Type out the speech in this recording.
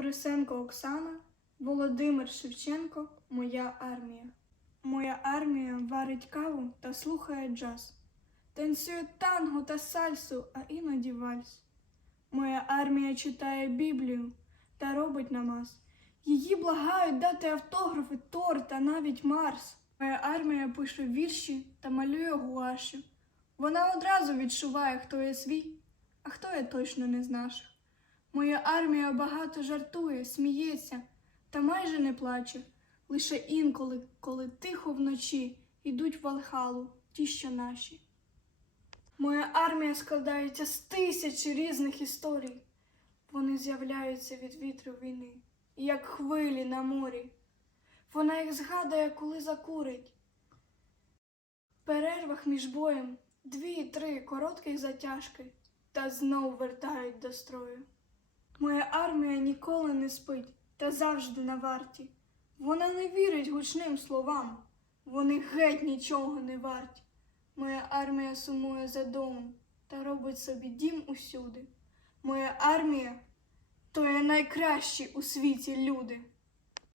Борисенко Оксана, Володимир Шевченко, Моя армія. Моя армія варить каву та слухає джаз. Танцює танго та сальсу, а іноді вальс. Моя армія читає Біблію та робить намаз. Її благають дати автографи, Тор та навіть Марс. Моя армія пише вірші та малює гуашю. Вона одразу відчуває, хто є свій, а хто є точно не з наших. Моя армія багато жартує, сміється та майже не плаче. Лише інколи, коли тихо вночі йдуть в Валхалу ті, що наші. Моя армія складається з тисячі різних історій. Вони з'являються від вітру війни, як хвилі на морі. Вона їх згадує, коли закурить. В перервах між боєм дві-три коротких затяжки та знов вертають до строю. Моя армія ніколи не спить та завжди на варті. Вона не вірить гучним словам, вони геть нічого не варті. Моя армія сумує за домом та робить собі дім усюди. Моя армія то є найкращі у світі люди.